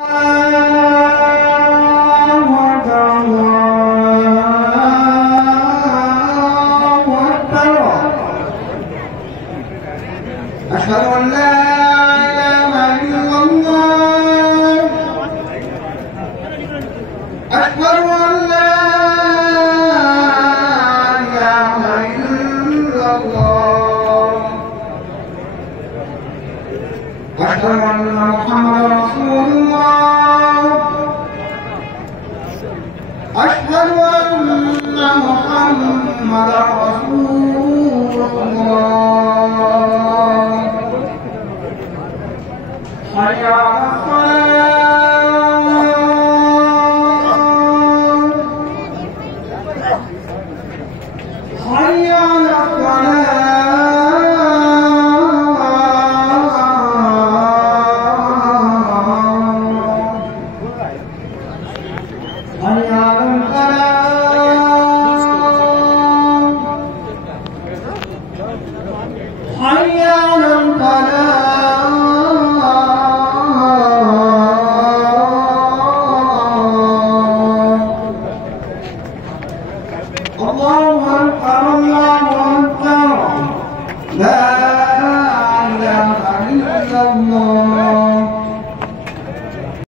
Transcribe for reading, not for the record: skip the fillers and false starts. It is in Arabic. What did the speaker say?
أشهد أن لا إله إلا الله أشهد أن لا إله إلا الله أشهد أن محمدا رسول الله أشهد أن محمدا رسول الله حي على